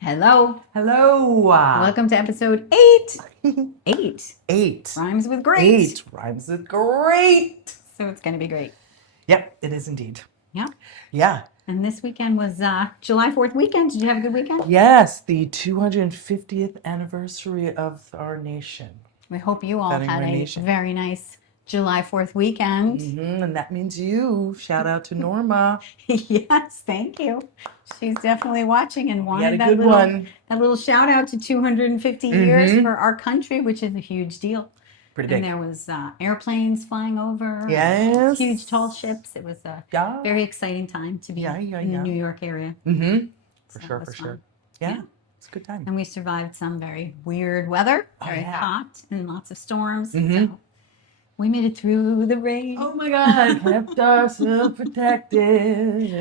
Hello. Hello. Welcome to episode 8. 8. 8. Rhymes with great. 8 rhymes with great. So it's going to be great. Yep, it is indeed. Yeah. Yeah. And this weekend was July 4th weekend. Did you have a good weekend? Yes, the 250th anniversary of our nation. We hope you all Founding had our a nation. very nice July 4th weekend. And that means you. Shout out to Norma. Yes, thank you. She's definitely watching and We had wanted a that good little one. that little shout out to 250 years for our country, which is a huge deal. Pretty And big. there was airplanes flying over. Yes. Huge tall ships. It was a Yeah. very exciting time to be in the New York area. For So sure, it was for sure. fun. Yeah. It's a good time. And we survived some very weird weather, very hot, and lots of storms. So we made it through the rain. Oh my God, kept ourselves protected.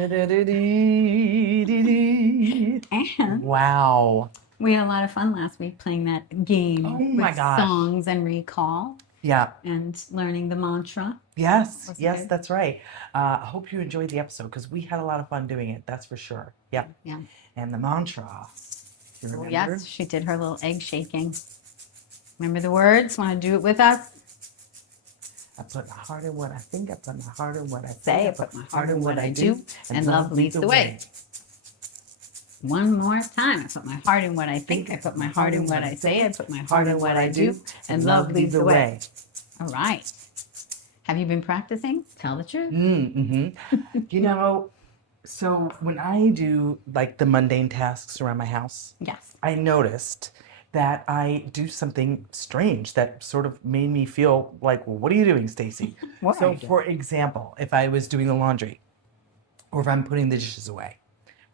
And Wow. we had a lot of fun last week playing that game my with gosh. songs and recall Yeah. and learning the mantra. Yes. Was Yes, good. that's right. I hope you enjoyed the episode because we had a lot of fun doing it. That's for sure. Yeah. Yeah. And the mantra. You remember? Yes, she did her little egg shaking. Remember the words? Want to do it with us? I put my heart in what I think. I put my heart in what I Say, say. I put my heart in what I do, and love leads the way. One more time. I put my heart in what I think. I put my heart in what I say. I put my heart in what I do, and love leads the way. All right. Have you been practicing? Tell the truth. You know, so when I do like the mundane tasks around my house, Yes. I noticed that I do something strange that sort of made me feel like, well, what are you doing, Stacy? What are So, you doing? for example, if I was doing the laundry or if I'm putting the dishes away,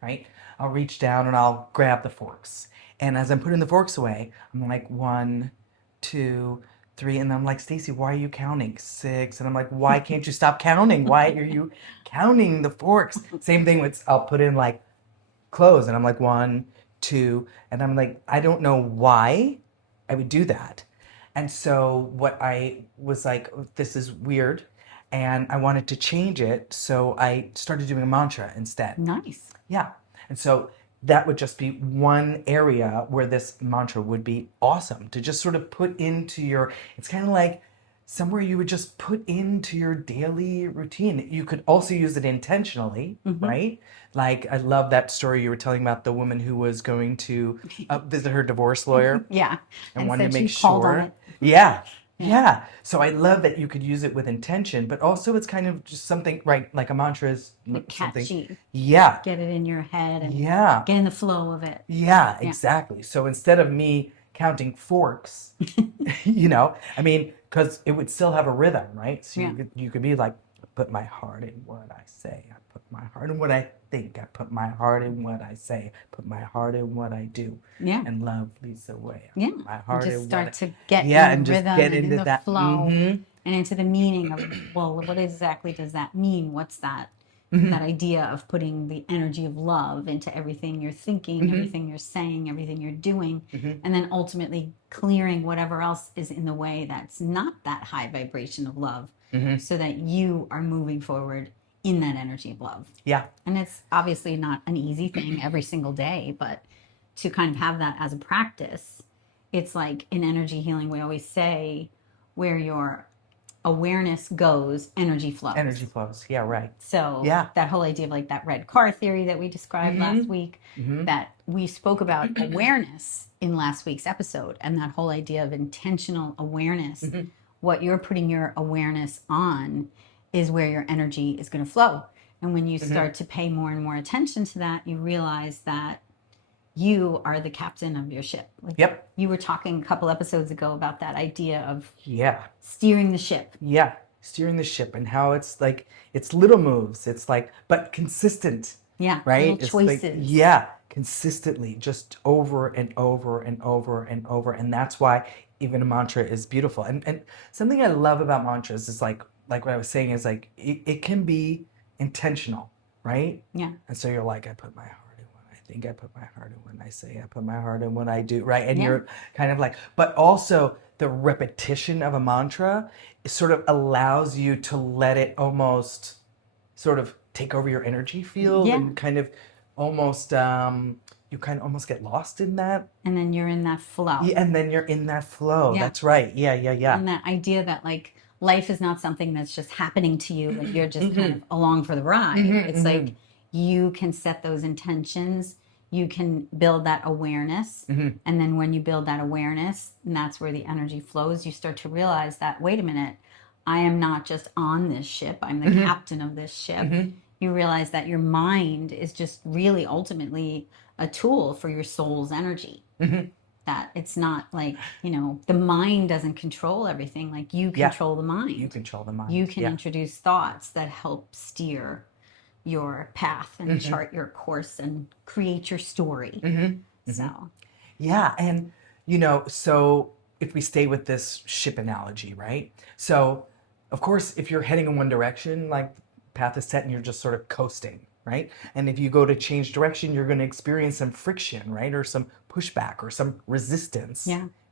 right? I'll reach down and I'll grab the forks. And as I'm putting the forks away, I'm like, 1, 2, 3. And I'm like, Stacy, why are you counting? 6. And I'm like, why can't you stop counting? Why are you counting the forks? Same thing with, I'll put in like clothes and I'm like, 1, 2. And I'm like, I don't know why I would do that. And so what I was like, this is weird. And I wanted to change it. So I started doing a mantra instead. Nice. Yeah. And so that would just be one area where this mantra would be awesome to just sort of put into your, it's kind of like somewhere you would just put into your daily routine. You could also use it intentionally, right? Like, I love that story you were telling about the woman who was going to visit her divorce lawyer Yeah. and wanted said to make she called on sure. it. Yeah. Yeah. So I love that you could use it with intention, but also it's kind of just something, right? Like a mantra is something. Catchy. Yeah. Get it in your head and Yeah. get in the flow of it. Yeah, exactly. So instead of me counting forks, I mean, because it would still have a rhythm, right? So you could be like, I put my heart in what I say. I put my heart in what I think. I put my heart in what I say. I put my heart in what I do. Yeah. And love leads the way. I Yeah. put my heart Just in start what to get Yeah, in and the just rhythm get and into in the that. flow and into the meaning of, well, what exactly does that mean? What's that idea of putting the energy of love into everything you're thinking, everything you're saying, everything you're doing, and then ultimately clearing whatever else is in the way that's not that high vibration of love so that you are moving forward in that energy of love. Yeah. And it's obviously not an easy thing every single day, but to kind of have that as a practice, it's like in energy healing, we always say where your awareness goes, energy flows. Energy flows. Yeah, right. So Yeah. that whole idea of like that red car theory that we described last week, that we spoke about awareness in last week's episode, and that whole idea of intentional awareness, what you're putting your awareness on is where your energy is going to flow. And when you start to pay more and more attention to that, you realize that you are the captain of your ship. Like Yep. you were talking a couple episodes ago about that idea of Yeah. steering the ship. Yeah. Steering the ship and how it's like, it's little moves. It's like, but consistent. Yeah. Right? Little It's choices. like, yeah, consistently, just over and over and over and over. And that's why even a mantra is beautiful. And something I love about mantras is like what I was saying is like, it can be intentional, right? Yeah. And so you're like, I put my heart in what I think, I put my heart in what I say, I put my heart in what I do, right? And you're kind of like, but also the repetition of a mantra sort of allows you to let it almost sort of take over your energy field and kind of almost you kind of almost get lost in that. And then you're in that flow. Yeah, and then you're in that flow. Yeah. That's right. Yeah. And that idea that like life is not something that's just happening to you and you're just kind of along for the ride. It's like you can set those intentions, you can build that awareness, and then when you build that awareness, and that's where the energy flows, you start to realize that, wait a minute, I am not just on this ship, I'm the captain of this ship. You realize that your mind is just really ultimately a tool for your soul's energy. That it's not like, the mind doesn't control everything. Like you control the mind. You control the mind. You can introduce thoughts that help steer your path and chart your course and create your story. So, yeah. And, so if we stay with this ship analogy, right? So, of course, if you're heading in one direction, like path is set and you're just sort of coasting, right? And if you go to change direction, you're going to experience some friction, right? Or some pushback or some resistance,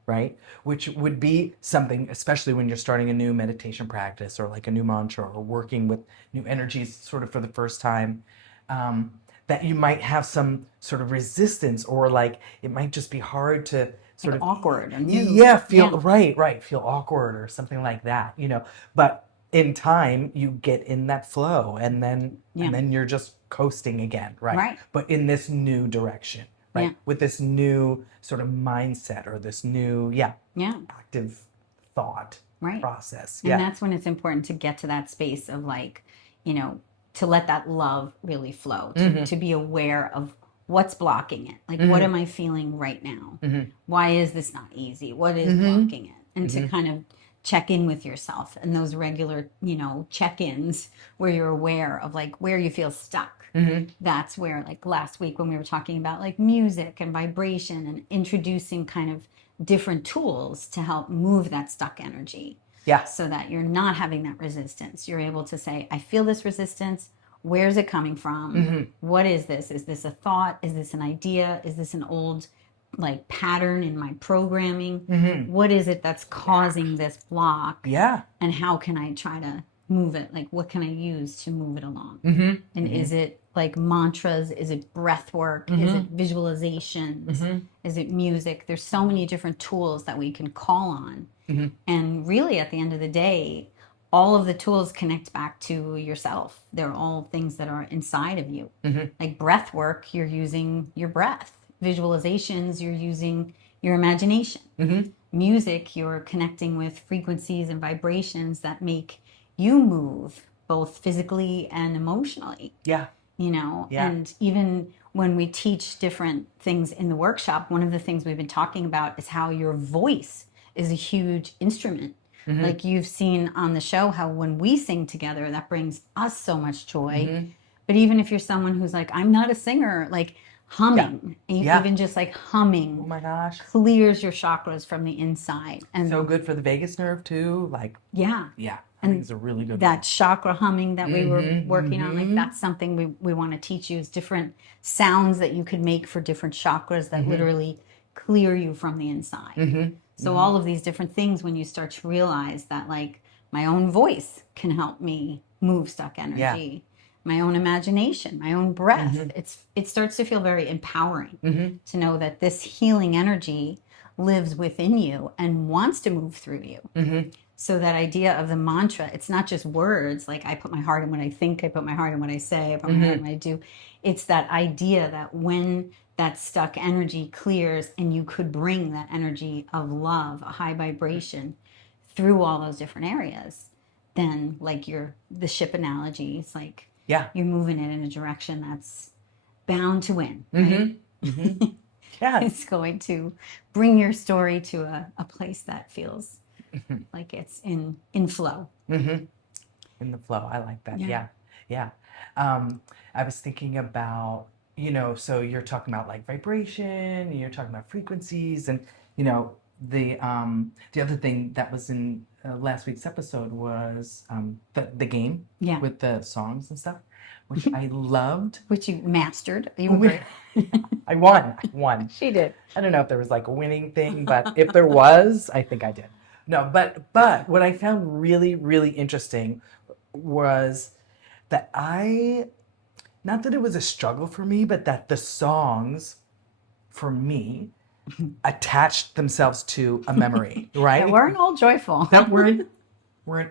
right? Which would be something, especially when you're starting a new meditation practice or like a new mantra or working with new energies sort of for the first time, that you might have some sort of resistance, or like it might just be hard to sort of awkward and new. Feel awkward or something like that, but in time you get in that flow and then you're just coasting again, right? But in this new direction, right? With this new sort of mindset or this new active thought process. And that's when it's important to get to that space of like, to let that love really flow, to be aware of what's blocking it. Like, what am I feeling right now? Why is this not easy? What is blocking it? And to kind of check in with yourself, and those regular, check-ins where you're aware of like where you feel stuck. That's where, like last week when we were talking about like music and vibration and introducing kind of different tools to help move that stuck energy. Yeah. So that you're not having that resistance. You're able to say, I feel this resistance. Where's it coming from? What is this? Is this a thought? Is this an idea? Is this an old like pattern in my programming? What is it that's causing this block? Yeah. And how can I try to move it? Like, what can I use to move it along? And is it like mantras? Is it breath work? Is it visualizations? Is it music? There's so many different tools that we can call on. And really, at the end of the day, all of the tools connect back to yourself. They're all things that are inside of you. Like breath work, you're using your breath. Visualizations, you're using your imagination. Music, you're connecting with frequencies and vibrations that make you move both physically and emotionally. And even when we teach different things in the workshop, one of the things we've been talking about is how your voice is a huge instrument. Like you've seen on the show how when we sing together, that brings us so much joy. But even if you're someone who's like, I'm not a singer, like humming, even just like humming, oh my gosh, clears your chakras from the inside. And so good for the vagus nerve too. Like, I think it's a really good that chakra humming that we were working on, like that's something we want to teach you, is different sounds that you could make for different chakras that literally clear you from the inside. So all of these different things, when you start to realize that like my own voice can help me move stuck energy, my own imagination, my own breath, it starts to feel very empowering to know that this healing energy lives within you and wants to move through you. So that idea of the mantra, it's not just words, like I put my heart in what I think, I put my heart in what I say, I put my heart in what I do. It's that idea that when that stuck energy clears and you could bring that energy of love, a high vibration through all those different areas, then like the ship analogy, it's like you're moving it in a direction that's bound to win. Right? It's going to bring your story to a place that feels like it's in flow. In the flow. I like that. Yeah. I was thinking about, so you're talking about like vibration, you're talking about frequencies, and, the other thing that was in last week's episode was the game with the songs and stuff, which I loved. Which you mastered. You were great. I won. She did. I don't know if there was like a winning thing, but if there was, I think I did. No, but what I found really, really interesting was that I not that it was a struggle for me, but that the songs for me attached themselves to a memory, right? That weren't all joyful. That weren't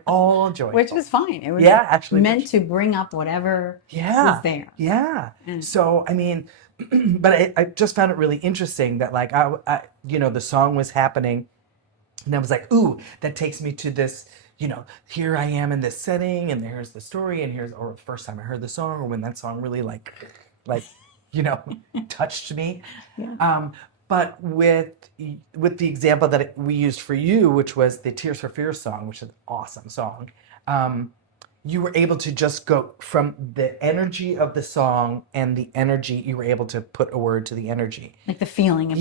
all joyful. Which was fine. It was actually meant to bring up whatever was there. Yeah. So, I mean, but I just found it really interesting that like, I the song was happening and I was like, ooh, that takes me to this, here I am in this setting and there's the story and or the first time I heard the song or when that song really like, touched me. Yeah. But with the example that we used for you, which was the Tears for Fears song, which is an awesome song, you were able to just go from the energy of the song and the energy, you were able to put a word to the energy. Like the feeling.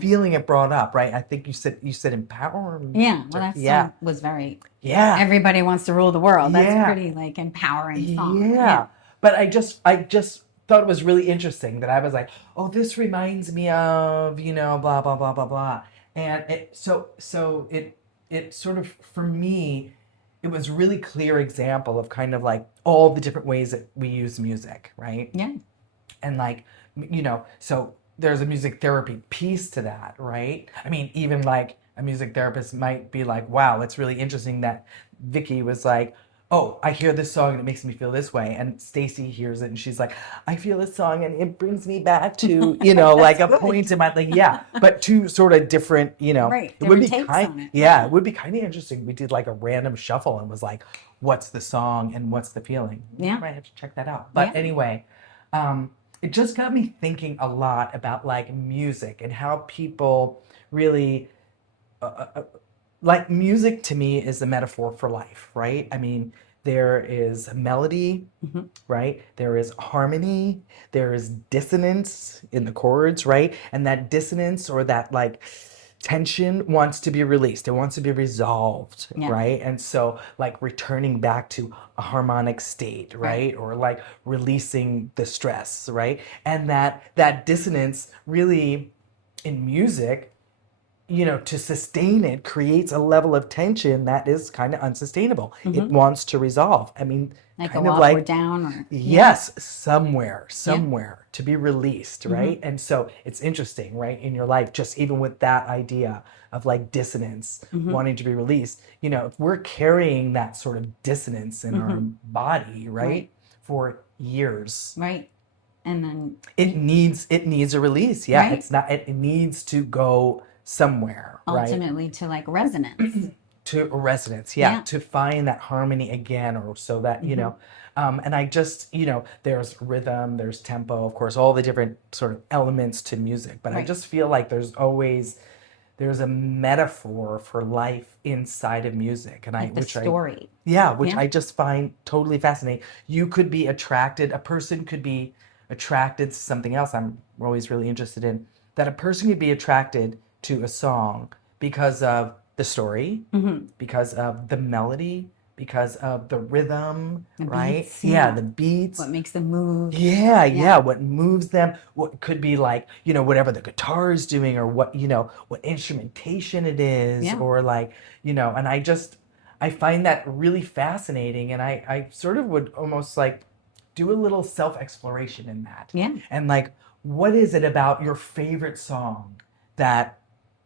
Feeling it brought up, right? I think you said empowerment. Yeah, well, that song was very, everybody wants to rule the world. That's pretty like empowering song. Yeah. But I just thought it was really interesting that I was like, oh, this reminds me of, blah, blah, blah, blah, blah. And it sort of, for me, it was a really clear example of kind of like all the different ways that we use music, right? Yeah. And like, so there's a music therapy piece to that, right? I mean, even like a music therapist might be like, wow, it's really interesting that Vicky was like, oh, I hear this song and it makes me feel this way. And Stacy hears it and she's like, I feel this song and it brings me back to, like a point in my, like, but two sort of different, Right. It would be it would be kind of interesting. We did like a random shuffle and was like, what's the song and what's the feeling? Yeah. I might have to check that out. But anyway, it just got me thinking a lot about like music and how people really, like music to me is a metaphor for life, right? I mean, there is melody, right? There is harmony, there is dissonance in the chords, right? And that dissonance or that like tension wants to be released. It wants to be resolved, right? And so like returning back to a harmonic state, right? Or like releasing the stress, right? And that dissonance really in music, to sustain it creates a level of tension that is kind of unsustainable. It wants to resolve. I mean, like kind go of up like or down or somewhere to be released, right? And so it's interesting, right? In your life, just even with that idea of like dissonance wanting to be released, if we're carrying that sort of dissonance in our body, right? For years. Right. And then it needs a release. Yeah. Right? It needs to go somewhere, ultimately to like resonance. To a resonance, to find that harmony again, or so that, and I just, there's rhythm, there's tempo, of course, all the different sort of elements to music, but I just feel like there's a metaphor for life inside of music. And like story. I just find totally fascinating. A person could be attracted to something else I'm always really interested in, that a person could be attracted to a song because of the story, because of the melody, because of the rhythm, right? Beats, the beats. What makes them move. What moves them. What could be like, whatever the guitar is doing or what instrumentation it is or like, and I find that really fascinating. And I sort of would almost like do a little self-exploration in that. Yeah. And like, what is it about your favorite song that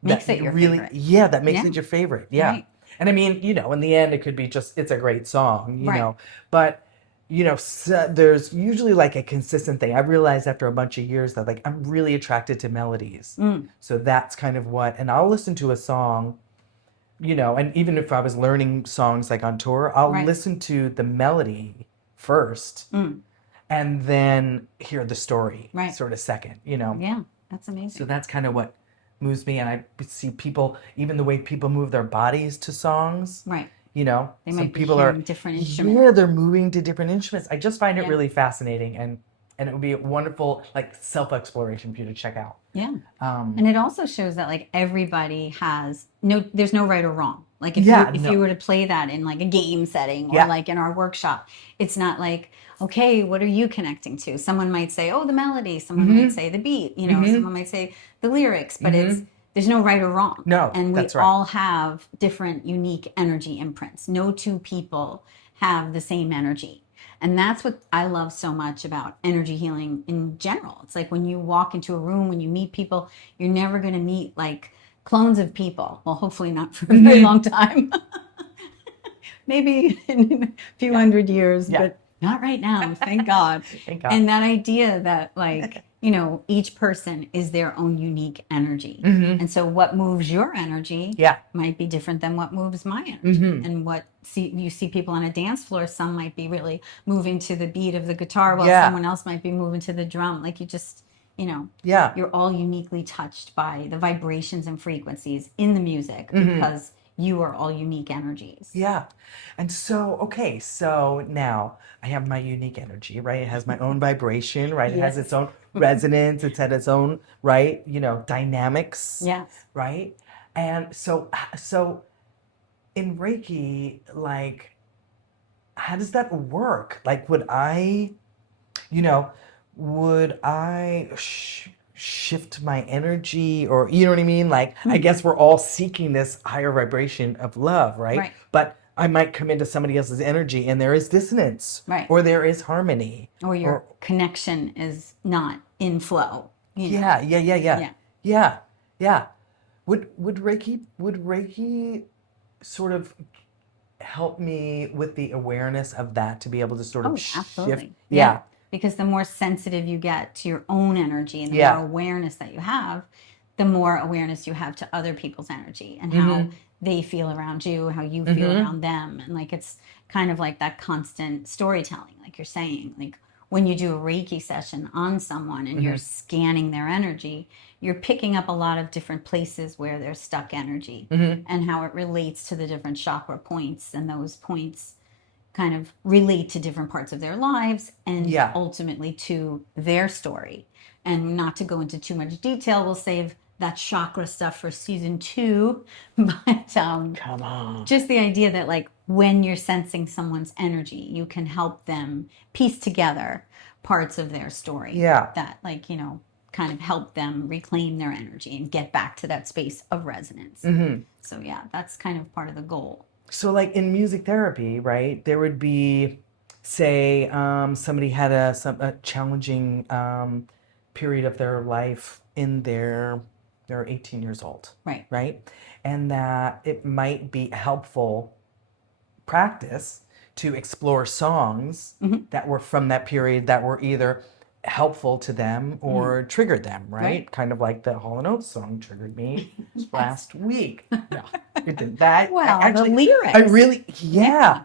makes it your favorite? Yeah, that makes it your favorite. Yeah. Right. And I mean, in the end, it could be just, it's a great song, you know, but, so there's usually like a consistent thing. I've realized after a bunch of years that like, I'm really attracted to melodies. So that's kind of and I'll listen to a song, and even if I was learning songs like on tour, I'll listen to the melody first and then hear the story sort of second, Yeah, that's amazing. So that's kind of what moves me. And I see people, even the way people move their bodies to songs. Right. They might be people hearing different instruments. Yeah, they're moving to different instruments. I just find it really fascinating. And it would be a wonderful like self-exploration for you to check out. Yeah. And it also shows that like everybody there's no right or wrong. Like if you were to play that in like a game setting or like in our workshop, it's not like, okay, what are you connecting to? Someone might say, oh, the melody. Someone might say the beat, someone might say the lyrics, but there's no right or wrong. No, and we that's right. all have different unique energy imprints. No two people have the same energy. And that's what I love so much about energy healing in general. It's like when you walk into a room, when you meet people, you're never going to meet like clones of people. Well, hopefully not for a very long time. Maybe in a few hundred years, but not right now. Thank God. Thank God. And that idea that like, each person is their own unique energy. And so what moves your energy might be different than what moves my energy. And what you see people on a dance floor, some might be really moving to the beat of the guitar while someone else might be moving to the drum. Like you just, you're all uniquely touched by the vibrations and frequencies in the music because you are all unique energies. Yeah. And so, okay, so now I have my unique energy, right? It has my own vibration, right? It has its own resonance. It's had its own, right? Dynamics. Yes. Right? And so in Reiki, like, how does that work? Like, would I shift my energy, or you know what I mean? Like, I guess we're all seeking this higher vibration of love, right? But I might come into somebody else's energy and there is dissonance, or there is harmony, or your connection is not in flow. Yeah. Would Reiki sort of help me with the awareness of that, to be able to sort of absolutely. shift? Yeah. Because the more sensitive you get to your own energy and the more awareness that you have, the more awareness you have to other people's energy and how they feel around you, how you feel around them. And like, it's kind of like that constant storytelling, like you're saying, like when you do a Reiki session on someone and you're scanning their energy, you're picking up a lot of different places where there's stuck energy and how it relates to the different chakra points, and those points kind of relate to different parts of their lives and ultimately to their story. And not to go into too much detail, we'll save that chakra stuff for season 2. But come on, just the idea that like when you're sensing someone's energy, you can help them piece together parts of their story that like, kind of help them reclaim their energy and get back to that space of resonance. So yeah, that's kind of part of the goal. So like in music therapy, right, there would be, say, somebody had a challenging period of their life in they're 18 years old. Right? And that it might be helpful practice to explore songs that were from that period that were either helpful to them or triggered them, right? Kind of like the Hall & Oates song triggered me last week. No, it didn't. That well, actually, the lyrics. I really,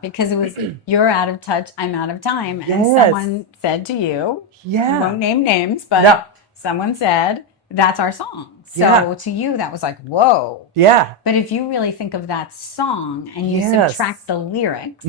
because it was you're out of touch, I'm out of time, and someone said to you, I won't name names, but someone said that's our song. So to you, that was like, whoa. Yeah. But if you really think of that song and you subtract the lyrics,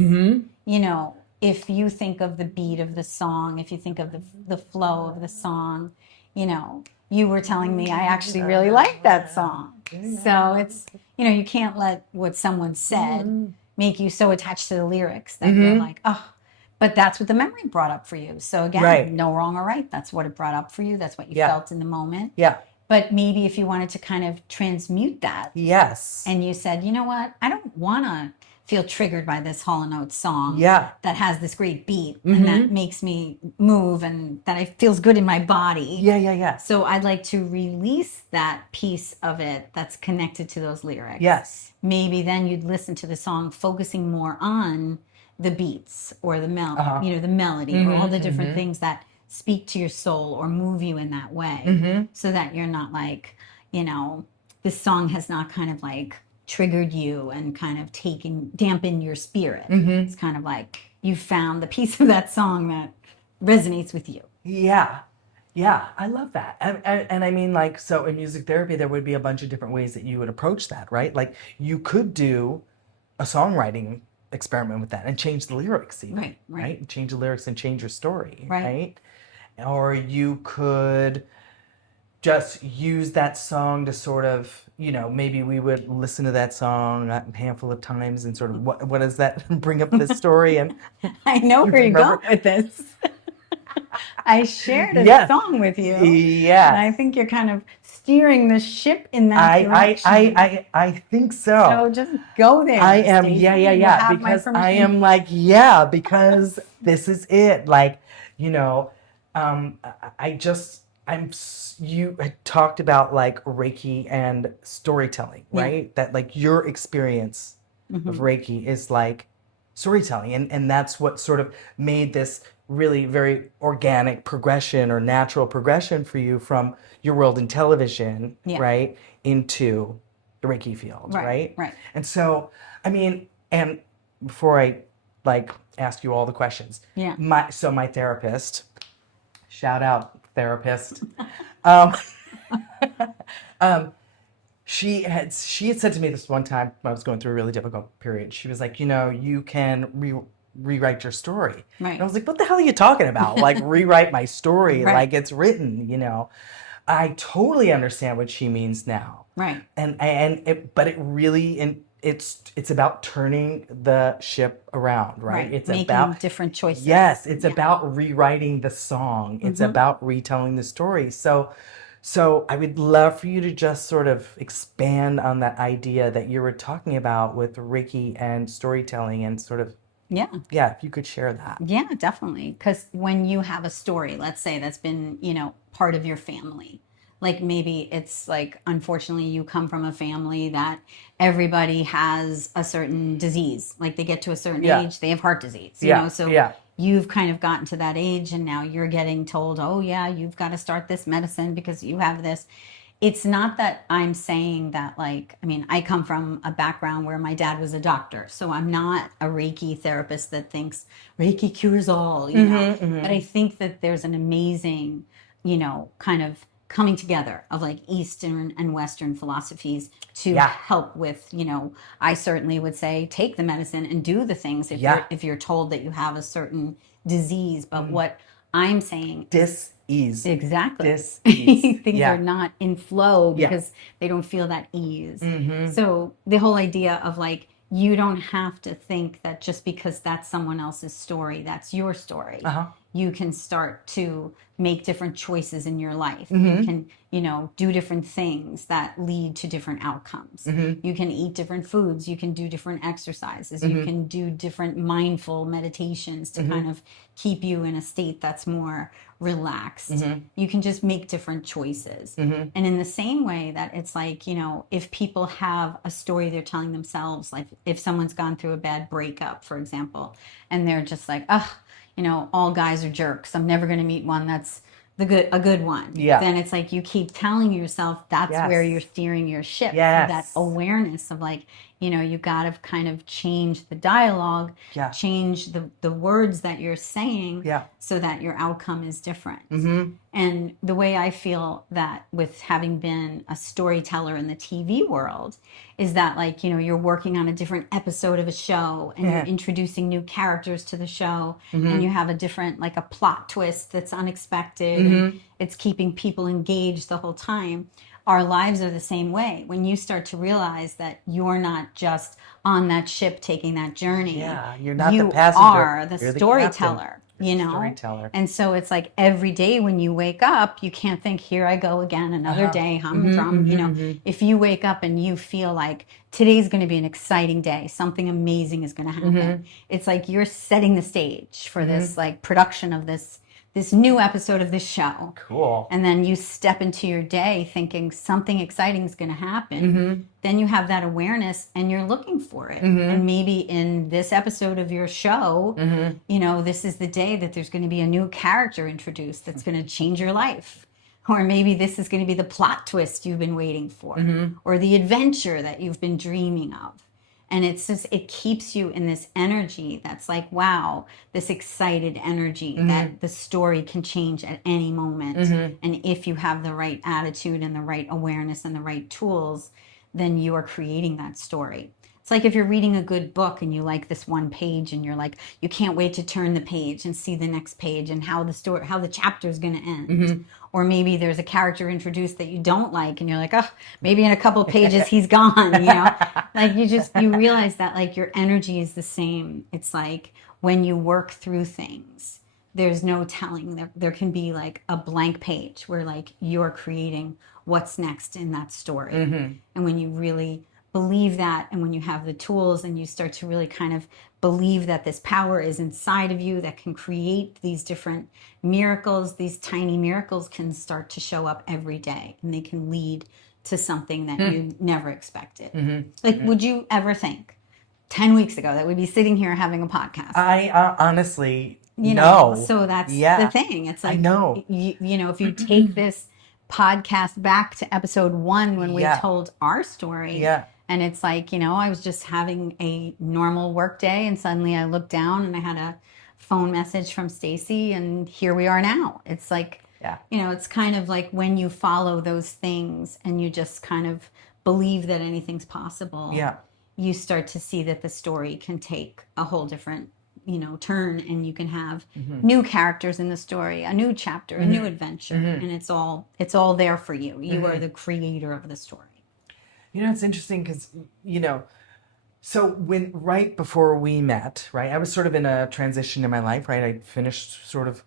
if you think of the beat of the song, if you think of the flow of the song, you were telling me I actually really like that song. So it's, you can't let what someone said make you so attached to the lyrics that you're like, oh, but that's what the memory brought up for you. So again, no wrong or right. That's what it brought up for you. That's what you felt in the moment. Yeah. But maybe if you wanted to kind of transmute that. Yes. And you said, you know what? I don't want to feel triggered by this Hall & Oates song that has this great beat and that makes me move and that it feels good in my body. Yeah. So I'd like to release that piece of it that's connected to those lyrics. Yes. Maybe then you'd listen to the song focusing more on the beats or the the melody or all the different things that speak to your soul or move you in that way, so that you're not like, this song has not kind of like triggered you and kind of dampened your spirit. It's kind of like you found the piece of that song that resonates with you. Yeah, I love that. And I mean, like, so in music therapy, there would be a bunch of different ways that you would approach that, right? Like, you could do a songwriting experiment with that and change the lyrics even, right? Change the lyrics and change your story, right? Or you could just use that song to sort of, maybe we would listen to that song a handful of times and sort of, what does that bring up this story? And I know where you're going with this. I shared a song with you. Yeah. And I think you're kind of steering the ship in that direction. I think so. So just go there. I am, Stacy. yeah. Because I am like, because this is it. Like, you know, you had talked about like Reiki and storytelling, right? That like your experience of Reiki is like storytelling. And that's what sort of made this really very organic progression or natural progression for you from your world in television, right, into the Reiki field, right? Right. And so, I mean, and before I like ask you all the questions, my therapist, shout out therapist, um, she had said to me this one time when I was going through a really difficult period. She was like, you know, you can rewrite your story. Right. And I was like, what the hell are you talking about? Like rewrite my story, like it's written, you know. I totally understand what she means now. Right. But it really, and it's about turning the ship around, right? It's making about different choices. Yes, it's about rewriting the song. It's about retelling the story. So I would love for you to just sort of expand on that idea that you were talking about with Reiki and storytelling and sort of if you could share that. Yeah, definitely. Because when you have a story, let's say that's been, you know, part of your family, like maybe it's like, unfortunately, you come from a family that everybody has a certain disease. Like they get to a certain age, they have heart disease, you know? So you've kind of gotten to that age and now you're getting told, oh yeah, you've got to start this medicine because you have this. It's not that I'm saying that, like, I mean, I come from a background where my dad was a doctor, so I'm not a Reiki therapist that thinks Reiki cures all, you know? But I think that there's an amazing, you know, kind of coming together of like Eastern and Western philosophies to help with, you know, I certainly would say take the medicine and do the things if you're told that you have a certain disease. But what I'm saying dis-ease. Exactly. Dis-ease. Things are not in flow because they don't feel that ease. So the whole idea of like, you don't have to think that just because that's someone else's story, that's your story. You can start to make different choices in your life. You can, you know, do different things that lead to different outcomes. You can eat different foods. You can do different exercises. You can do different mindful meditations to kind of keep you in a state that's more relaxed. You can just make different choices. And in the same way that it's like, you know, if people have a story they're telling themselves, like if someone's gone through a bad breakup, for example, and they're just like, oh, you know, all guys are jerks. I'm never going to meet one that's a good one. Then it's like you keep telling yourself that's where you're steering your ship. That awareness of like, you know, you got to kind of change the dialogue, change the words that you're saying so that your outcome is different. And the way I feel that with having been a storyteller in the TV world is that, like, you know, you're working on a different episode of a show and you're introducing new characters to the show and you have a different, like a plot twist that's unexpected and it's keeping people engaged the whole time. Our lives are the same way. When you start to realize that you're not just on that ship taking that journey. You're not the passenger. You are the You're storyteller. You know, and so it's like every day when you wake up, you can't think, here I go again, another day, humdrum. You know, if you wake up and you feel like today's going to be an exciting day, something amazing is going to happen. It's like you're setting the stage for this like production of this new episode of this show. Cool. And then you step into your day thinking something exciting is going to happen. Then you have that awareness and you're looking for it. And maybe in this episode of your show, you know, this is the day that there's going to be a new character introduced that's going to change your life. Or maybe this is going to be the plot twist you've been waiting for, or the adventure that you've been dreaming of. And it's just, it keeps you in this energy that's like, wow, this excited energy that the story can change at any moment. And if you have the right attitude and the right awareness and the right tools, then you are creating that story. It's like if you're reading a good book and you like this one page and you're like, you can't wait to turn the page and see the next page and how the chapter is going to end. Or maybe there's a character introduced that you don't like and you're like, oh, maybe in a couple of pages he's gone, you know? Like you realize that like your energy is the same. It's like when you work through things, there's no telling. There can be like a blank page where like you're creating what's next in that story. And when you really believe that, and when you have the tools and you start to really kind of believe that this power is inside of you that can create these different miracles, these tiny miracles can start to show up every day, and they can lead to something that you never expected. Like, would you ever think 10 weeks ago that we'd be sitting here having a podcast? I honestly, You know, no. so that's Yeah. the thing. It's like, I know. you know, if you take this podcast back to episode 1 when we Yeah. told our story, Yeah. and it's like, you know, I was just having a normal work day, and suddenly I looked down and I had a phone message from Stacy, and here we are now. It's like, Yeah. you know, it's kind of like when you follow those things and you just kind of believe that anything's possible. Yeah. You start to see that the story can take a whole different, you know, turn, and you can have new characters in the story, a new chapter, a new adventure, and it's all there for you. You are the creator of the story. You know, it's interesting because, you know, so when right before we met, right, I was sort of in a transition in my life, right? I finished sort of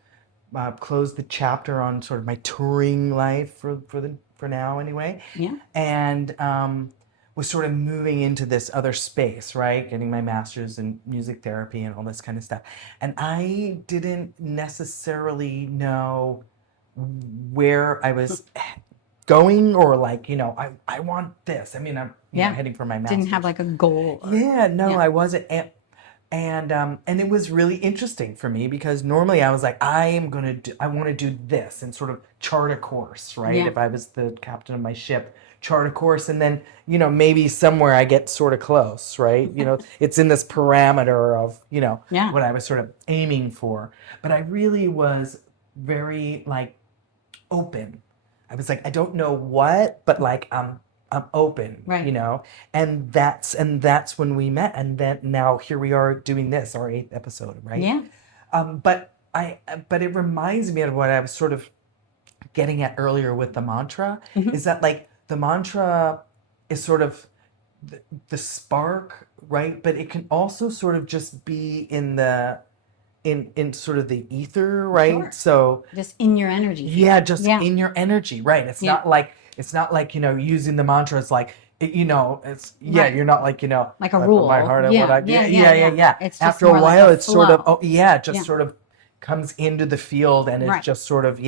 closed the chapter on sort of my touring life for now anyway. Yeah. And was sort of moving into this other space, right? Getting my master's in music therapy and all this kind of stuff. And I didn't necessarily know where I was going, or like, you know, I want this. I mean, I'm you know, heading for my master's. Didn't have like a goal. Yeah, no, I wasn't. And it was really interesting for me because normally I was like, I want to do this and sort of chart a course, right? Yeah. If I was the captain of my ship, chart a course, and then, you know, maybe somewhere I get sort of close, right? You know, it's in this parameter of, you know, what I was sort of aiming for. But I really was very like open. I was like, I don't know what, but like I'm open, Right. you know, and that's when we met, and then now here we are doing this, our 8th episode, right? Yeah. But it reminds me of what I was sort of getting at earlier with the mantra, is that like the mantra is sort of the spark, right? But it can also sort of just be in sort of the ether, right? Sure. So just in your energy. Yeah, just in your energy, right? It's not like, you know, using the mantra. It's like, you know, it's you're not like, you know, like a rule. My heart, Yeah. It's just after a more while, like it's sort of flow. sort of comes into the field, and it's Right. just sort of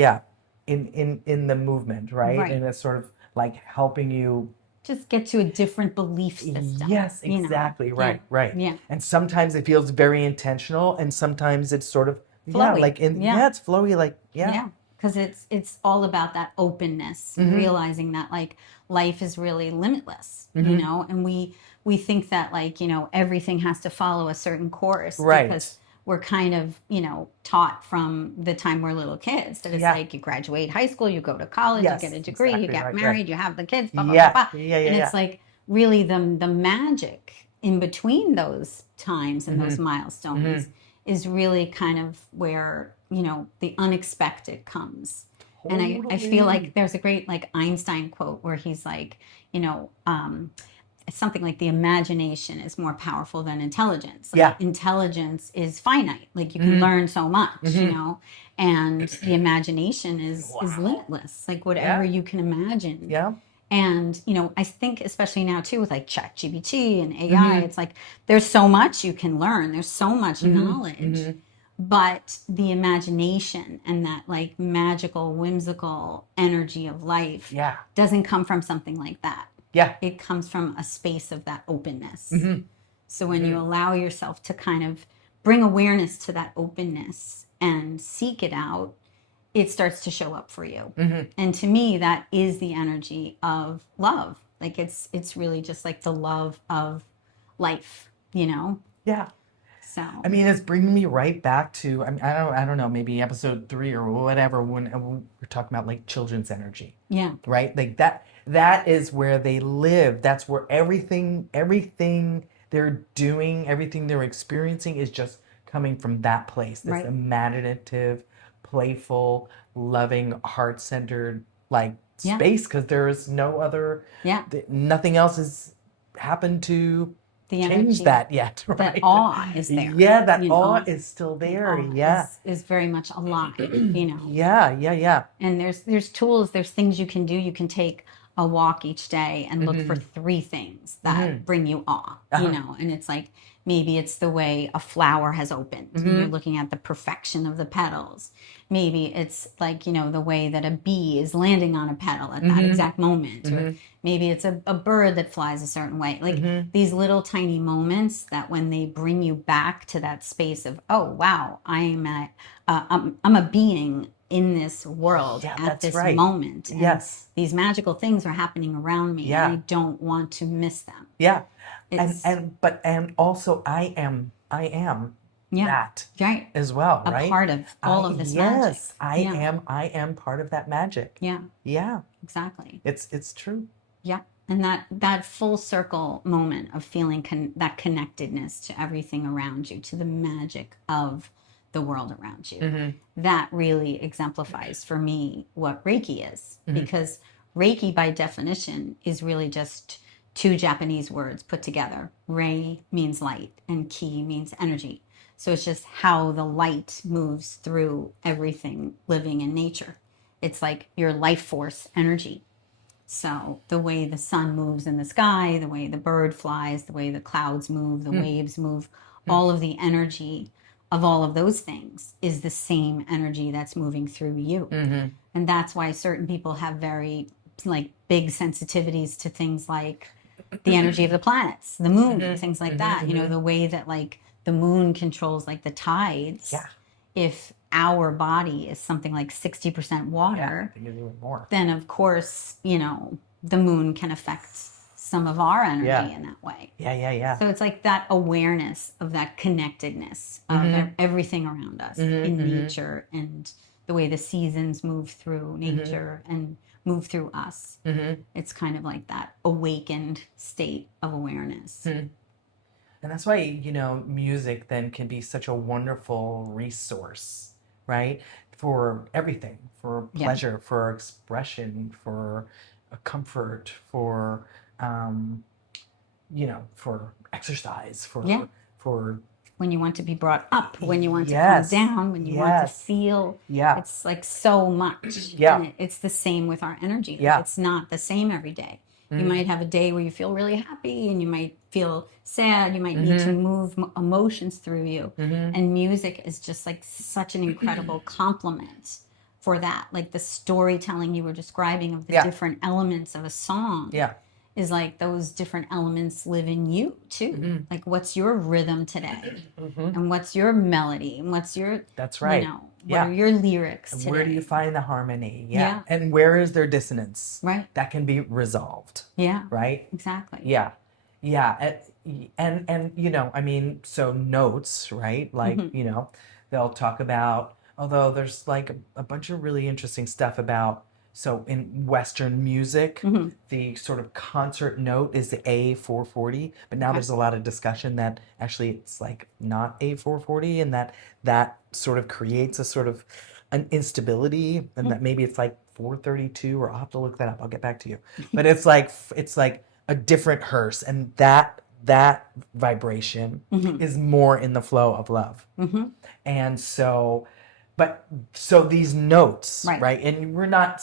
in the movement, right? And it's sort of like helping you just get to a different belief system. Yes, you know? exactly. Right, right. Yeah. And sometimes it feels very intentional, and sometimes it's sort of Flowy. it's flowy, like Yeah, because it's all about that openness, realizing that like life is really limitless, you know, and we think that like, you know, everything has to follow a certain course, Right. because we're kind of, you know, taught from the time we're little kids that it's like you graduate high school, you go to college, Yes, you get a degree, you exactly, get right, married, you have the kids, blah, blah, Yeah. blah, blah. Yeah, And yeah, it's like really the magic in between those times and those milestones is really kind of where, you know, the unexpected comes. And I feel like there's a great like Einstein quote where he's like, you know, it's something like the imagination is more powerful than intelligence. Like, intelligence is finite. Like you can learn so much, you know, and the imagination is limitless. Like whatever you can imagine. Yeah. And, you know, I think especially now too with like ChatGPT and AI, it's like there's so much you can learn. There's so much knowledge. But the imagination and that like magical, whimsical energy of life doesn't come from something like that. Yeah. It comes from a space of that openness. So when you allow yourself to kind of bring awareness to that openness and seek it out, it starts to show up for you. And to me, that is the energy of love. Like it's really just like the love of life, you know? Yeah. So I mean, it's bringing me right back to, I mean, I don't know, maybe episode 3 or whatever, when we're talking about like children's energy. Yeah. Right? Like that is where they live. That's where everything they're doing, everything they're experiencing is just coming from that place. This imaginative, playful, loving, heart-centered like space, because there is no other, nothing else has happened to the change energy, that yet, right? that awe is there. Yeah, that awe is still there. Is very much alive, you know. Yeah. And there's tools, there's things you can do. You can take a walk each day and look for 3 things that bring you awe, you know, and it's like, maybe it's the way a flower has opened and you're looking at the perfection of the petals. Maybe it's like, you know, the way that a bee is landing on a petal at that exact moment. Or maybe it's a bird that flies a certain way. Like these little tiny moments that when they bring you back to that space of, oh, wow, I'm a being in this world at this moment. And these magical things are happening around me and I don't want to miss them. Yeah. And also I am that as well, a right? part of all of this magic. Yes, I am part of that magic. Yeah. Yeah. Exactly. It's true. Yeah. And that full circle moment of feeling that connectedness to everything around you, to the magic of the world around you, that really exemplifies for me what Reiki is. Because Reiki, by definition, is really just 2 Japanese words put together. Rei means light and ki means energy. So it's just how the light moves through everything living in nature. It's like your life force energy. So the way the sun moves in the sky, the way the bird flies, the way the clouds move, the waves move, all of the energy of all of those things is the same energy that's moving through you. And that's why certain people have very like big sensitivities to things like the energy of the planets, the moon, things like that. You know, the way that like the moon controls like the tides. Yeah. If our body is something like 60% water, then of course, you know, the moon can affect some of our energy in that way. Yeah. So it's like that awareness of that connectedness of everything around us in nature and the way the seasons move through nature and move through us. It's kind of like that awakened state of awareness. And that's why, you know, music then can be such a wonderful resource, right? For everything, for pleasure, for expression, for comfort, for, you know, for exercise, for when you want to be brought up, when you want to come down, when you want to feel. It's like so much. And it's the same with our energy. Like it's not the same every day. You might have a day where you feel really happy and you might feel sad. You might need to move emotions through you. And music is just like such an incredible complement for that. Like the storytelling you were describing of the different elements of a song is like those different elements live in you too. Like what's your rhythm today? And what's your melody? And what's your, that's right. You know, what are your lyrics today? Where do you find the harmony? And where is there dissonance? Right. That can be resolved. Right? Exactly. Yeah. And you know, I mean, so notes, right? Like, you know, they'll talk about, although there's like a bunch of really interesting stuff about, so in Western music, the sort of concert note is the A440, but now there's a lot of discussion that actually it's like not A440 and that sort of creates a sort of an instability and that maybe it's like 432 or I'll have to look that up. I'll get back to you. But it's like a different Hertz and that vibration is more in the flow of love. And so these notes, right? And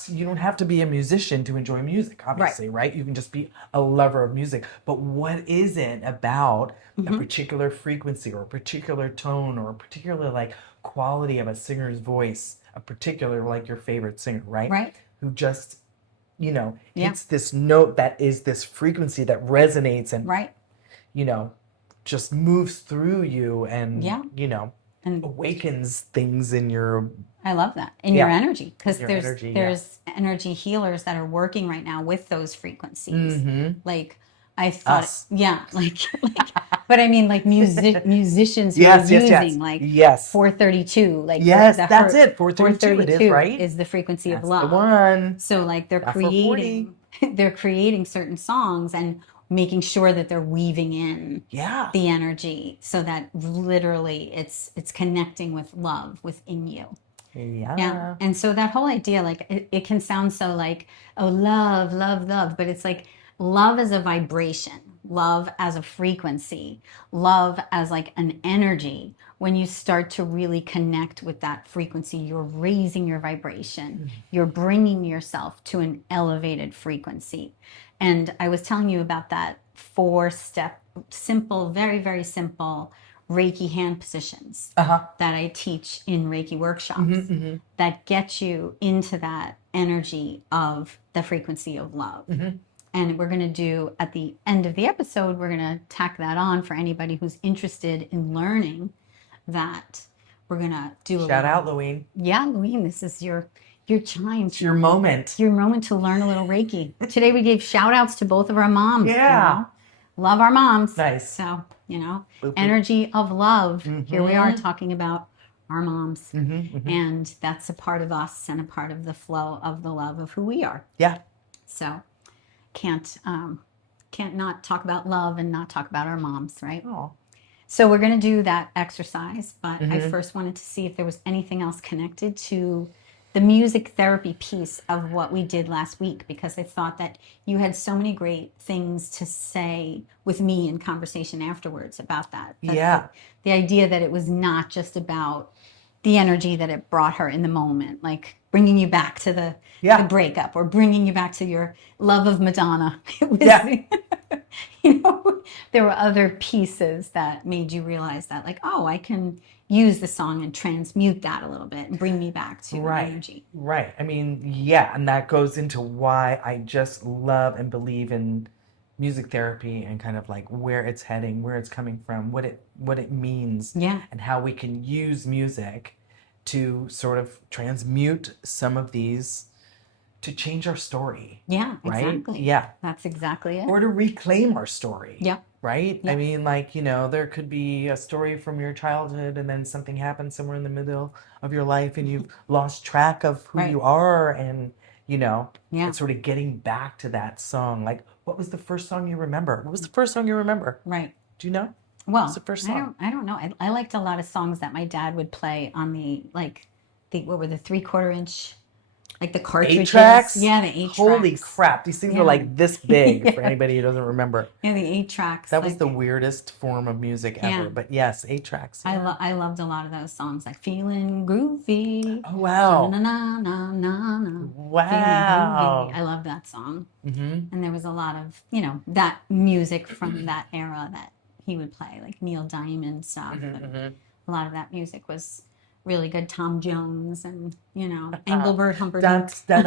you don't have to be a musician to enjoy music, obviously, right? You can just be a lover of music. But what is it about a particular frequency or a particular tone or a particular like quality of a singer's voice, a particular like your favorite singer, right? Who just, you know, hits this note that is this frequency that resonates and, you know, just moves through you and, you know, and awakens things in your, I love that, in your energy, because there's energy healers that are working right now with those frequencies. Like I thought, but I mean like musicians who are using like 432, like that's it, 432 it is, right? Is the frequency that's of love. The one. So like they're creating certain songs and making sure that they're weaving in the energy so that literally it's connecting with love within you. Yeah. And so that whole idea, like it can sound so like, oh, love, but it's like love as a vibration, love as a frequency, love as like an energy. when you start to really connect with that frequency, you're raising your vibration. You're bringing yourself to an elevated frequency. And I was telling you about that 4-step, simple, very, very simple Reiki hand positions that I teach in Reiki workshops that get you into that energy of the frequency of love. And we're going to do, at the end of the episode, we're going to tack that on for anybody who's interested in learning that. We're going to do a Shout out, Louine. Yeah, Louine, this is your chime. It's your moment. Your moment to learn a little Reiki. Today we gave shout outs to both of our moms. Yeah. You know? Love our moms. Nice. So, you know, Boop, boop. Energy of love. Here we are talking about our moms. And that's a part of us and a part of the flow of the love of who we are. Yeah. So can't not talk about love and not talk about our moms, right? Oh. So we're going to do that exercise, but I first wanted to see if there was anything else connected to the music therapy piece of what we did last week, because I thought that you had so many great things to say with me in conversation afterwards about that. Yeah. The idea that it was not just about the energy that it brought her in the moment, like bringing you back to the breakup or bringing you back to your love of Madonna. It was, you know, there were other pieces that made you realize that, like, oh, I can use the song and transmute that a little bit and bring me back to energy. Right. I mean, yeah, and that goes into why I just love and believe in music therapy and kind of like where it's heading, where it's coming from, what it means, and how we can use music to sort of transmute some of these to change our story. Yeah, right? Exactly. Yeah. That's exactly it. Or to reclaim our story. Yeah. Right? Yeah. I mean, like, you know, there could be a story from your childhood and then something happens somewhere in the middle of your life and you've lost track of who you are, and, you know, it's sort of getting back to that song. Like, what was the first song you remember? What was the first song you remember? Right. Do you know? Well, what was the first song? I don't know. I liked a lot of songs that my dad would play on what were the 3/4 inch, like the cartridges. 8-tracks? Yeah, the 8-tracks. Holy crap. These things were like this big for anybody who doesn't remember. Yeah, the 8-tracks. That was the weirdest form of music ever. But yes, 8-tracks. Yeah. I loved a lot of those songs, like Feeling Groovy. Oh, wow. Na, na, na, na, na. Wow. I love that song. And there was a lot of, you know, that music from that era that he would play, like Neil Diamond stuff. A lot of that music was really good. Tom Jones and, you know, Engelbert Humperdinck. By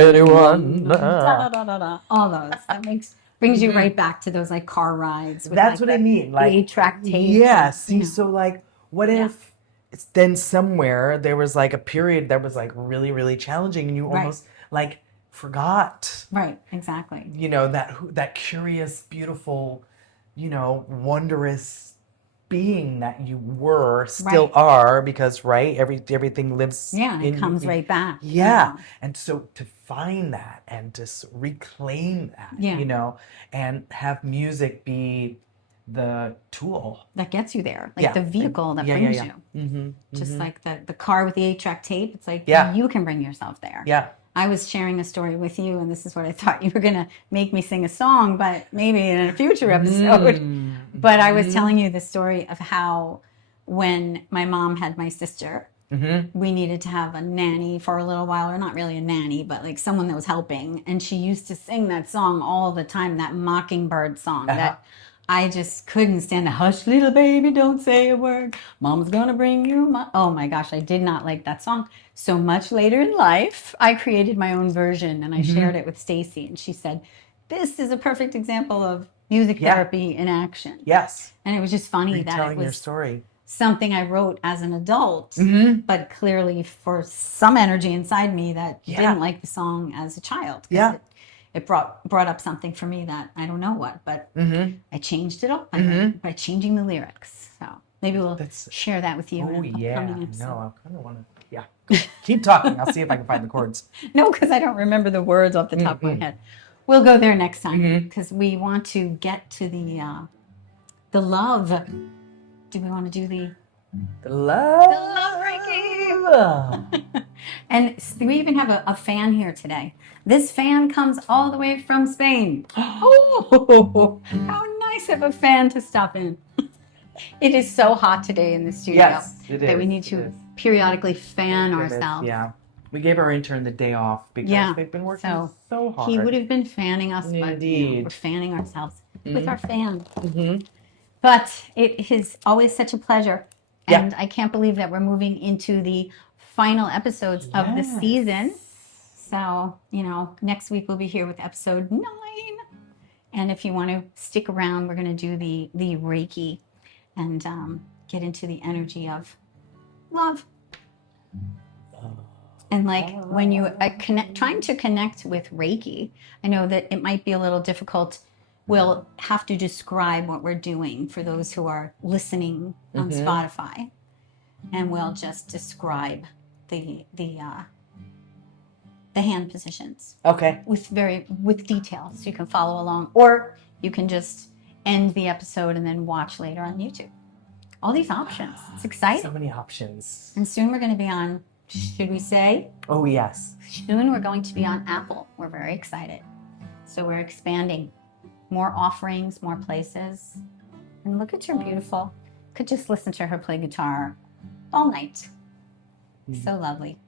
anyone. All those. That brings you right back to those like car rides. With, That's what I mean. Like 8-track tape. Yeah. See, so like, what if it's then somewhere there was like a period that was like really, really challenging and you almost like forgot. Right. Exactly. You know, that curious, beautiful, you know, wondrous being that you were, still are, because everything lives it comes right back. Yeah. And so to find that and to reclaim that, you know, and have music be the tool that gets you there, like the vehicle that brings you. Just like the car with the 8-track tape, it's like you can bring yourself there. I was sharing a story with you, and this is what I thought you were going to make me sing a song, but maybe in a future episode. But I was telling you the story of how when my mom had my sister, we needed to have a nanny for a little while, or not really a nanny, but like someone that was helping. And she used to sing that song all the time, that Mockingbird song that I just couldn't stand. The hush, little baby, don't say a word. Mom's gonna bring you oh my gosh, I did not like that song. So much later in life, I created my own version and I shared it with Stacy, and she said, "This is a perfect example of music therapy in action." Yes. And it was just funny that it was your story. Something I wrote as an adult, but clearly for some energy inside me that didn't like the song as a child. It brought up something for me that I don't know what, but I changed it up by changing the lyrics. So maybe we'll share that with you. Oh, yeah. No, I kind of want to. Yeah. Keep talking. I'll see if I can find the chords. No, because I don't remember the words off the top of my head. We'll go there next time because we want to get to the love. Do we want to do the love? The love Reiki. And we even have a fan here today. This fan comes all the way from Spain. Oh, how nice of a fan to stop in. It is so hot today in the studio that we need to periodically fan ourselves. Yeah. We gave our intern the day off because they've been working so hard. He would have been fanning us, but Indeed. we're fanning ourselves with our fan. But it is always such a pleasure. And I can't believe that we're moving into the final episodes of the season. So, next week we'll be here with episode 9. And if you want to stick around, we're going to do the Reiki and get into the energy of love. And when you trying to connect with Reiki, I know that it might be a little difficult. We'll have to describe what we're doing for those who are listening on Spotify, and we'll just describe the hand positions. Okay. With details, so you can follow along, or you can just end the episode and then watch later on YouTube. All these options. It's exciting. So many options. And soon we're going to be on, should we say? Oh, yes. Soon we're going to be on Apple. We're very excited. So we're expanding. More offerings, more places. And look at her beautiful. Could just listen to her play guitar all night. So lovely.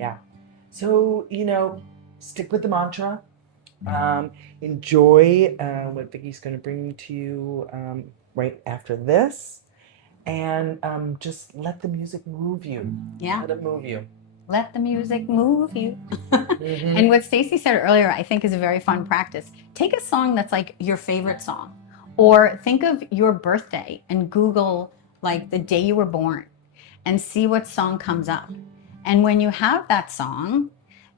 Yeah. So, stick with the mantra. Enjoy what Vicky's going to bring to you right after this. And just let the music move you. Yeah. Let it move you. Let the music move you. And what Stacy said earlier, I think is a very fun practice. Take a song that's like your favorite song. Or think of your birthday and Google the day you were born and see what song comes up. And when you have that song,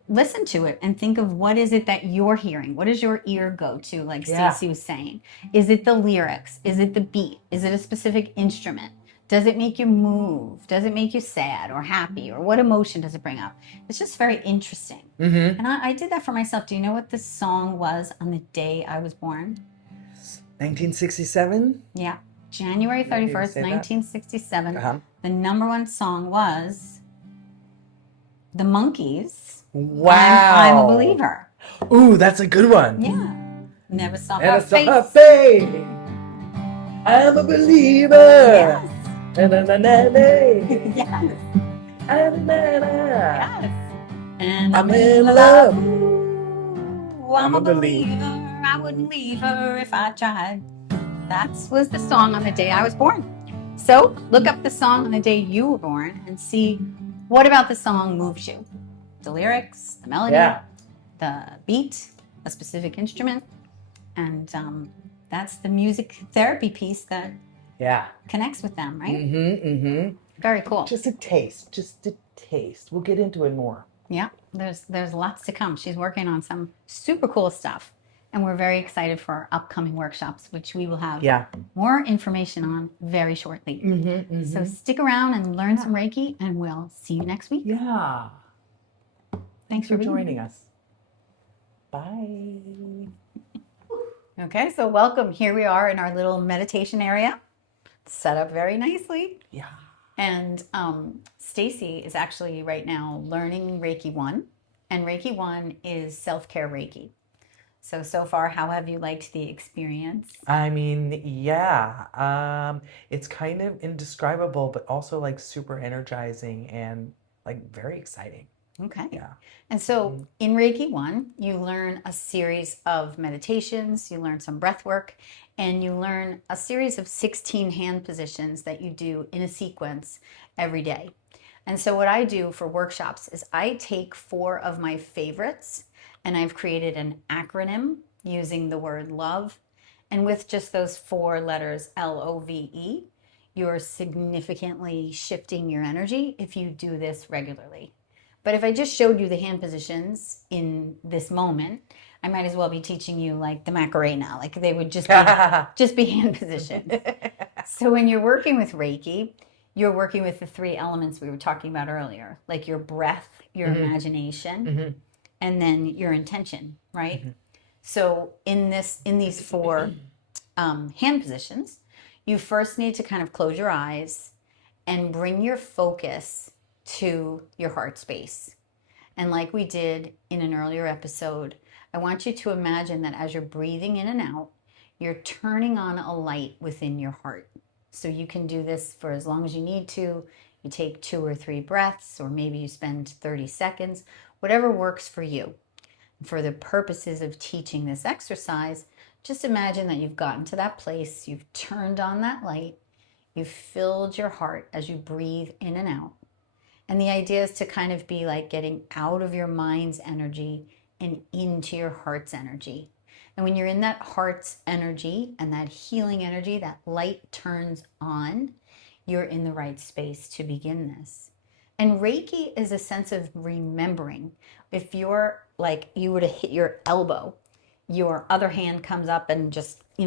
listen to it and think of what is it that you're hearing. What does your ear go to, like Stacy was saying? Is it the lyrics? Is it the beat? Is it a specific instrument? Does it make you move? Does it make you sad or happy? Or what emotion does it bring up? It's just very interesting. And I did that for myself. Do you know what this song was on the day I was born? 1967? Yeah. January 31st, 1967. The number one song was The Monkees. Wow. I'm a Believer. Ooh, that's a good one. Yeah. Never saw Never her saw face. her face. I'm a believer. Yes. Na, na, na, na, na. Yes. Na, na, na. Yes. And I'm in love. Ooh, I'm a believer. I wouldn't leave her if I tried. That was the song on the day I was born. So look up the song on the day you were born and see what about the song moves you. The lyrics, the melody, the beat, a specific instrument. And that's the music therapy piece that connects with them, right? Very cool. Just a taste. We'll get into it more. Yeah, there's lots to come. She's working on some super cool stuff. And we're very excited for our upcoming workshops, which we will have more information on very shortly. So stick around and learn some Reiki, and we'll see you next week. Yeah. Thanks for joining us. Bye. Okay, so welcome. Here we are in our little meditation area. Set up very nicely. Yeah. And Stacy is actually right now learning Reiki 1. And Reiki 1 is self-care Reiki. So far, how have you liked the experience? I mean, it's kind of indescribable, but also super energizing and very exciting. Okay. Yeah. And so in Reiki 1, you learn a series of meditations, you learn some breath work, and you learn a series of 16 hand positions that you do in a sequence every day. And so what I do for workshops is I take 4 of my favorites and I've created an acronym using the word love. And with just those 4 letters, LOVE, you're significantly shifting your energy if you do this regularly. But if I just showed you the hand positions in this moment, I might as well be teaching you the Macarena. They would just be hand positions. So when you're working with Reiki, you're working with the 3 elements we were talking about earlier, like your breath, your imagination, and then your intention, right? So in these 4 hand positions, you first need to kind of close your eyes and bring your focus to your heart space. And like we did in an earlier episode, I want you to imagine that as you're breathing in and out, you're turning on a light within your heart. So you can do this for as long as you need to. You take 2 or 3 breaths, or maybe you spend 30 seconds, whatever works for you. For the purposes of teaching this exercise, just imagine that you've gotten to that place, you've turned on that light, you've filled your heart as you breathe in and out. And the idea is to kind of be like getting out of your mind's energy and into your heart's energy. And when you're in that heart's energy and that healing energy, that light turns on, you're in the right space to begin this. And Reiki is a sense of remembering. If you're like, you were to hit your elbow, your other hand comes up and just, you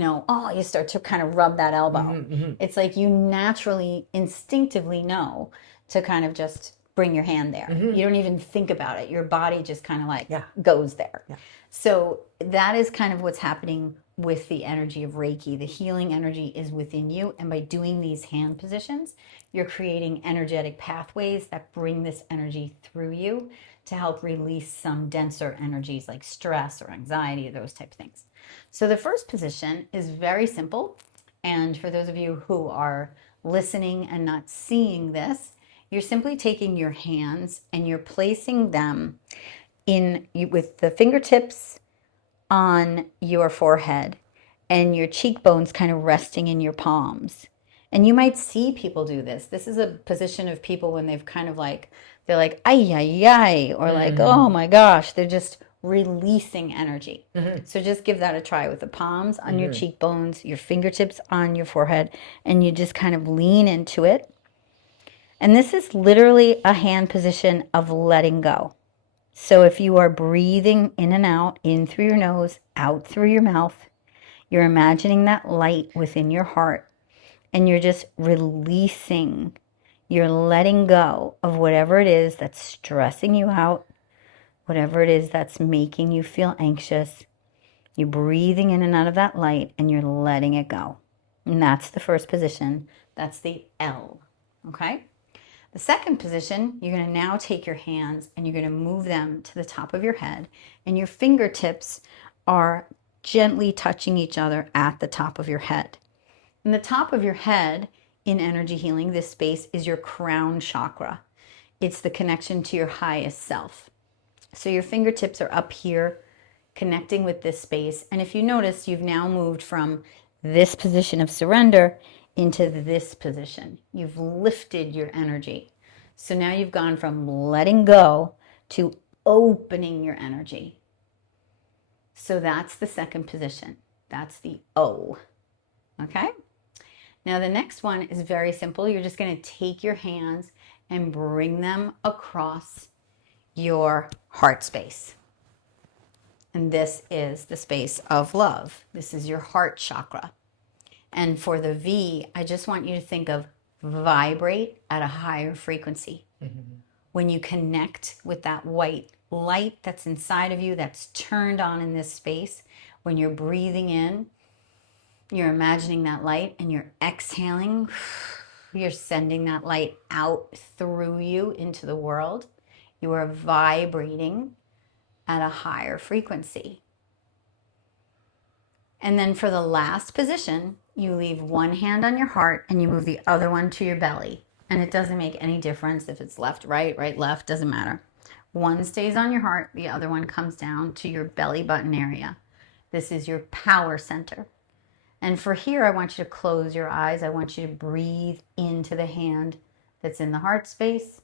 start to kind of rub that elbow. It's like you naturally, instinctively know to kind of just bring your hand there. You don't even think about it. Your body just kind of like goes there. So that is kind of what's happening with the energy of Reiki. The healing energy is within you. And by doing these hand positions, you're creating energetic pathways that bring this energy through you to help release some denser energies like stress or anxiety, those type of things. So the first position is very simple. And for those of you who are listening and not seeing this, you're simply taking your hands and you're placing them with the fingertips on your forehead and your cheekbones kind of resting in your palms. And you might see people do this. This is a position of people when they've kind of like, they're like, ay, ay, ay, or like, oh my gosh, they're just releasing energy. So just give that a try with the palms on your cheekbones, your fingertips on your forehead, and you just kind of lean into it. And this is literally a hand position of letting go. So if you are breathing in and out, in through your nose, out through your mouth, you're imagining that light within your heart, and you're just releasing, you're letting go of whatever it is that's stressing you out, whatever it is that's making you feel anxious. You're breathing in and out of that light, and you're letting it go. And that's the first position. That's the L, okay? The second position, you're going to now take your hands and you're going to move them to the top of your head, and your fingertips are gently touching each other at the top of your head. And the top of your head in energy healing, this space is your crown chakra. It's the connection to your highest self. So your fingertips are up here connecting with this space. And if you notice, you've now moved from this position of surrender into this position. You've lifted your energy. So now you've gone from letting go to opening your energy. So that's the second position. That's the O. Okay? Now the next one is very simple. You're just going to take your hands and bring them across your heart space. And this is the space of love. This is your heart chakra. And for the V, I just want you to think of vibrate at a higher frequency. When you connect with that white light that's inside of you, that's turned on in this space, when you're breathing in, you're imagining that light, and you're exhaling, you're sending that light out through you into the world. You are vibrating at a higher frequency. And then for the last position, you leave one hand on your heart and you move the other one to your belly. And it doesn't make any difference if it's left, right, left, doesn't matter. One stays on your heart, the other one comes down to your belly button area. This is your power center. And for here, I want you to close your eyes. I want you to breathe into the hand that's in the heart space.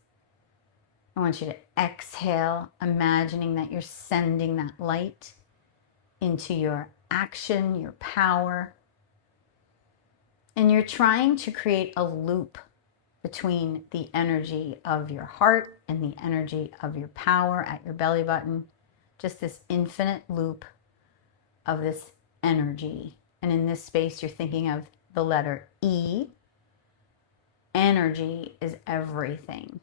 I want you to exhale, imagining that you're sending that light into your action, your power. And you're trying to create a loop between the energy of your heart and the energy of your power at your belly button. Just this infinite loop of this energy. And in this space, you're thinking of the letter E. Energy is everything.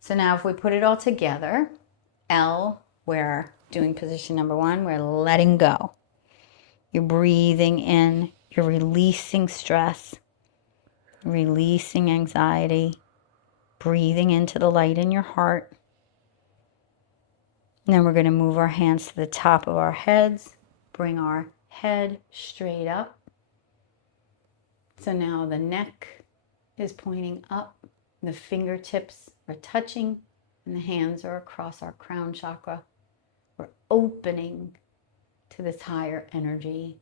So now if we put it all together, L, we're doing position number 1, we're letting go. You're breathing in, you're releasing stress, releasing anxiety, breathing into the light in your heart. And then we're going to move our hands to the top of our heads, bring our head straight up. So now the neck is pointing up, the fingertips are touching, and the hands are across our crown chakra. We're opening to this higher energy.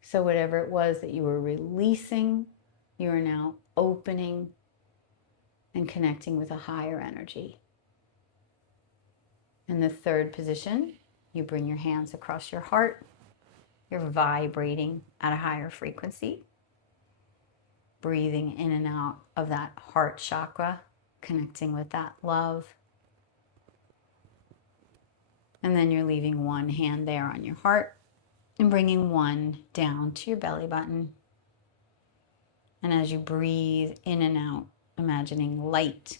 So whatever it was that you were releasing, you are now opening and connecting with a higher energy. In the third position, you bring your hands across your heart. You're vibrating at a higher frequency. Breathing in and out of that heart chakra, connecting with that love. And then you're leaving one hand there on your heart and bringing one down to your belly button. And as you breathe in and out, imagining light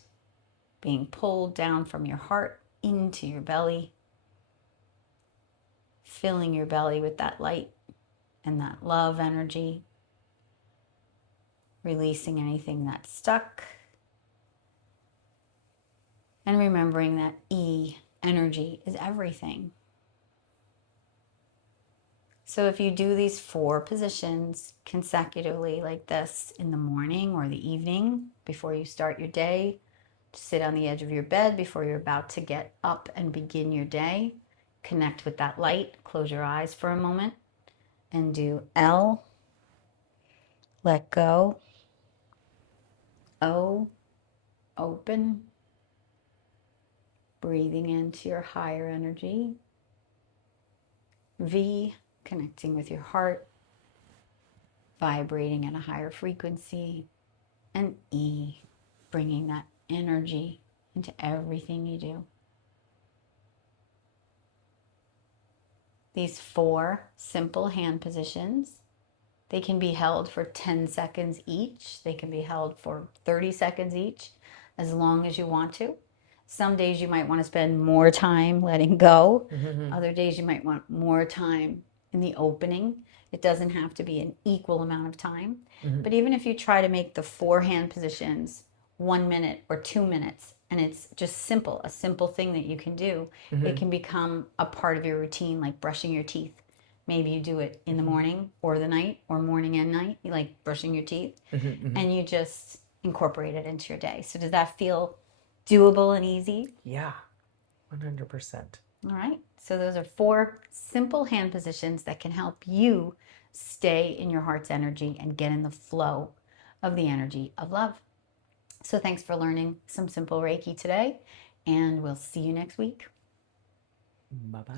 being pulled down from your heart into your belly, filling your belly with that light and that love energy, releasing anything that's stuck, and remembering that E energy is everything. So if you do these 4 positions consecutively like this in the morning or the evening before you start your day, sit on the edge of your bed before you're about to get up and begin your day, connect with that light, close your eyes for a moment, and do L, let go, O, open, breathing into your higher energy, V, connecting with your heart, vibrating at a higher frequency, and E, bringing that energy into everything you do. These 4 simple hand positions, they can be held for 10 seconds each. They can be held for 30 seconds each, as long as you want to. Some days you might want to spend more time letting go. Other days you might want more time in the opening. It doesn't have to be an equal amount of time. But even if you try to make the 4 hand positions 1 minute or 2 minutes, and it's just simple, a simple thing that you can do, it can become a part of your routine, like brushing your teeth. Maybe you do it in the morning or the night, or morning and night, you like brushing your teeth, and you just incorporate it into your day. So does that feel doable and easy? Yeah, 100%. All right. So those are 4 simple hand positions that can help you stay in your heart's energy and get in the flow of the energy of love. So thanks for learning some simple Reiki today, and we'll see you next week. Bye-bye.